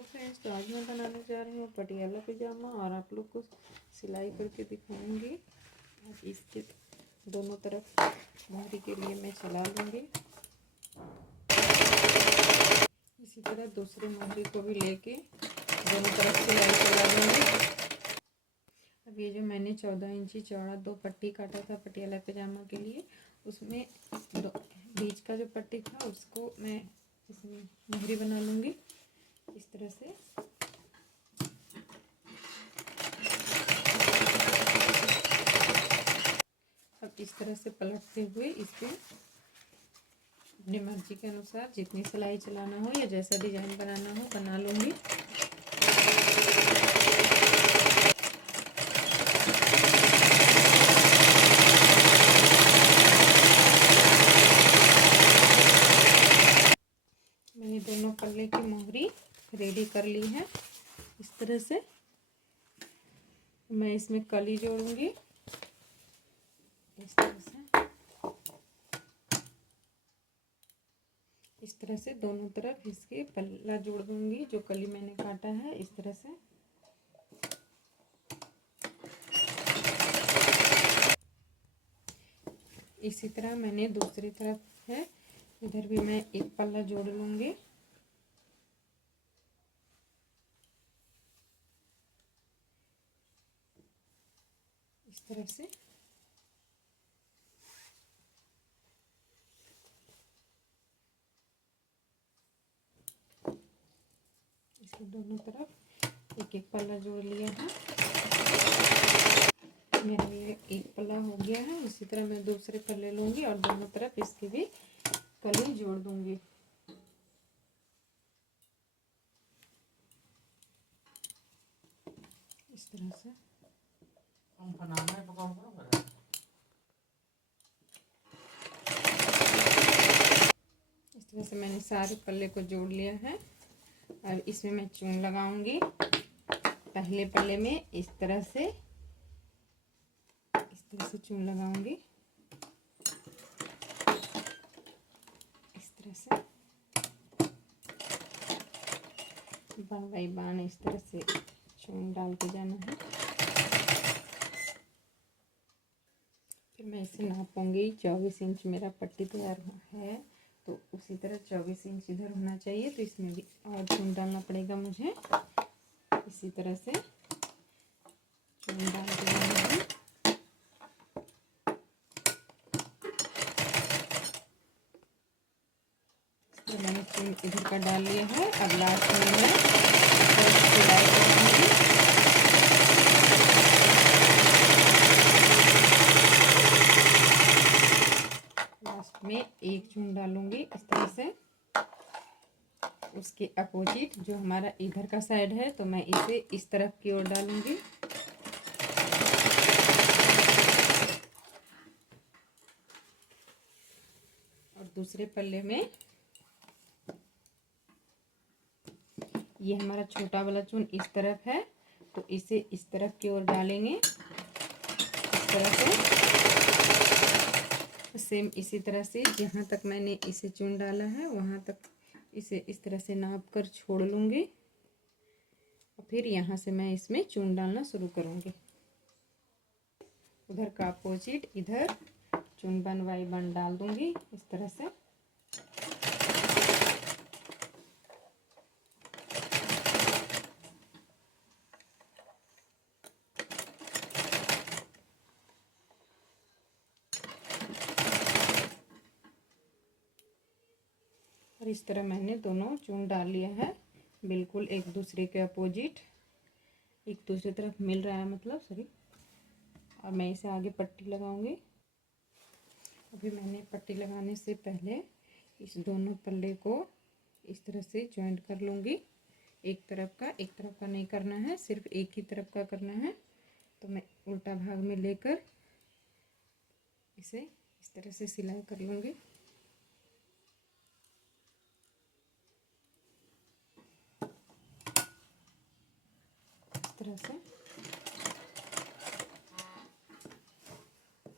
Hello friends, तो आज मैं बनाने जा रही हूँ पटियाला पजामा और आप लोग को सिलाई करके दिखाऊंगी। अब इसके दोनों तरफ मोहरी के लिए मैं चला लूँगी। इसी तरह दूसरे मोहरी को भी लेके दोनों तरफ सिलाई चला लूँगी। अब ये जो मैंने 14 इंची चौड़ा 2 पट्टी काटा था पटियाला पजामा के लिए, उसमें बीच का जो पट्टी था उसको मैं इसमें मोहरी बना लूँगी इस तरह से। अब इस तरह से पलटते हुए इस पे अपनी मर्जी के अनुसार जितनी सिलाई चलाना हो या जैसा डिजाइन बनाना हो बना लूँगी। मैंने दोनों पल्ले की मोहरी रेडी कर ली है। इस तरह से मैं इसमें कली जोड़ूंगी। इस तरह से दोनों तरफ इसके पल्ला जोड़ दूंगी जो कली मैंने काटा है इस तरह से। इसी तरह मैंने दूसरी तरफ है, इधर भी मैं एक पल्ला जोड़ लूंगी। इस तरह से इसके दोनों तरफ एक एक पल्ला जोड़ लिया है। मेरा ये एक पल्ला हो गया है। इसी तरह मैं दूसरे पल्ले लूंगी और दोनों तरफ इसकी भी कली जोड़ दूंगी। इस तरह से इस तरह से मैंने सारे पल्ले को जोड़ लिया है। और इसमें मैं चून लगाऊंगी। पहले पल्ले में इस तरह से चून लगाऊंगी। इस तरह से बान बाई बान इस तरह से चून डाल के जाना है। फिर मैं इसे नापूंगी। 24 इंच मेरा पट्टी तैयार है, तो उसी तरह 24 इंच इधर होना चाहिए। तो इसमें भी और चून डालना पड़ेगा मुझे। इसी तरह से चून डाल के जाना है। तो मैंने चून इधर का डाल लिया है। अब लास्ट में मैं सिलाई करूंगी। लास्ट में एक चून डालूंगी इस तरह से। उसके अपोजिट जो हमारा इधर का साइड है, तो मैं इसे इस तरफ की ओर डालूंगी। और दूसरे पल्ले में ये हमारा छोटा वाला चून इस तरफ है, तो इसे इस तरफ की ओर डालेंगे इस तरह से। सेम इसी तरह से जहाँ तक मैंने इसे चून डाला है वहाँ तक इसे इस तरह से नाप कर छोड़ लूँगी। और फिर यहाँ से मैं इसमें चून डालना शुरू करूँगी। उधर का अपोजिट इधर चून बन बाई बन डाल दूँगी इस तरह से। और इस तरह मैंने दोनों चून डाल लिया है, बिल्कुल एक दूसरे के अपोजिट, एक दूसरी तरफ मिल रहा है मतलब सॉरी। और मैं इसे आगे पट्टी लगाऊंगी। अभी मैंने पट्टी लगाने से पहले इस दोनों पल्ले को इस तरह से जॉइंट कर लूँगी। एक तरफ का नहीं करना है, सिर्फ एक ही तरफ का करना है। तो मैं उल्टा भाग में लेकर इसे इस तरह से सिलाई कर लूँगी। तरह से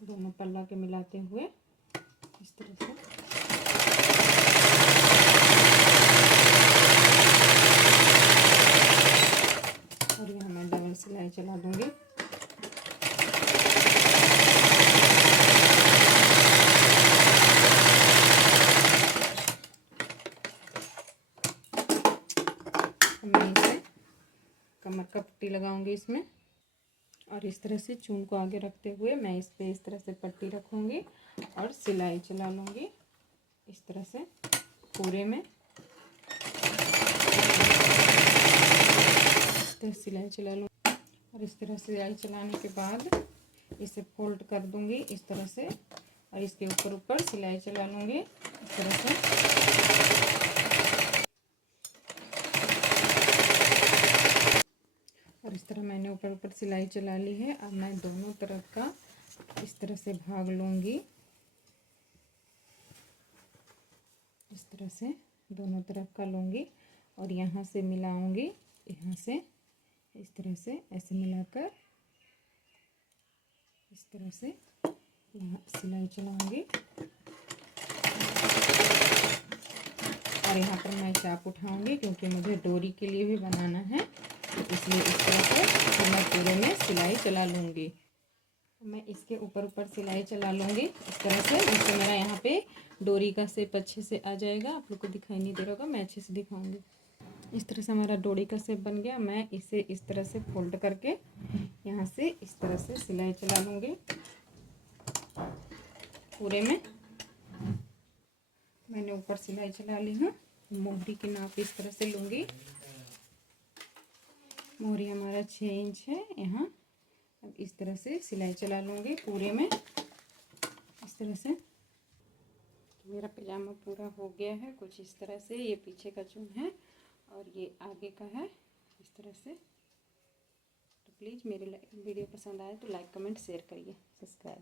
दोनों पल्ला के मिलाते हुए इस तरह से चला दूँगी। मैं इसे कमर का पट्टी लगाऊंगी इसमें, और इस तरह से चून को आगे रखते हुए मैं इस पे इस तरह से पट्टी रखूंगी और सिलाई चला लूँगी इस तरह से पूरे में। इस तरह सिलाई चला लूँ और इस तरह सिलाई चलाने के बाद इसे फोल्ड कर दूंगी इस तरह से, और इसके ऊपर ऊपर सिलाई चला लूँगी इस तरह से। और इस तरह मैंने ऊपर ऊपर सिलाई चला ली है। अब मैं दोनों तरफ का इस तरह से भाग लूँगी, इस तरह से दोनों तरफ का लूँगी और यहाँ से मिलाऊंगी, यहाँ से इस तरह से ऐसे मिलाकर इस तरह से यहाँ सिलाई चलाऊंगी। और यहाँ पर मैं चाप उठाऊंगी क्योंकि मुझे डोरी के लिए भी बनाना है, इसलिए इस तरह से मैं पूरे में सिलाई चला लूँगी। मैं इसके ऊपर ऊपर सिलाई चला लूँगी इस तरह से, जिससे मेरा यहाँ पे डोरी का शेप अच्छे से आ जाएगा। आप लोग को दिखाई नहीं दे रहा होगा, मैं अच्छे से दिखाऊंगी। इस तरह से हमारा डोरी का शेप बन गया। मैं इसे इस तरह से फोल्ड करके यहाँ से इस तरह से सिलाई चला लूँगी पूरे में। मैंने ऊपर सिलाई चला ली हूँ। मोहरी की नाप इस तरह से लूँगी। मोहरी हमारा 6 इंच है यहाँ। अब इस तरह से सिलाई चला लूँगी पूरे में इस तरह से। मेरा पजामा पूरा हो गया है कुछ इस तरह से। ये पीछे का चून है और ये आगे का है इस तरह से। तो प्लीज़ मेरी वीडियो पसंद आए तो लाइक कमेंट शेयर करिए, सब्सक्राइब।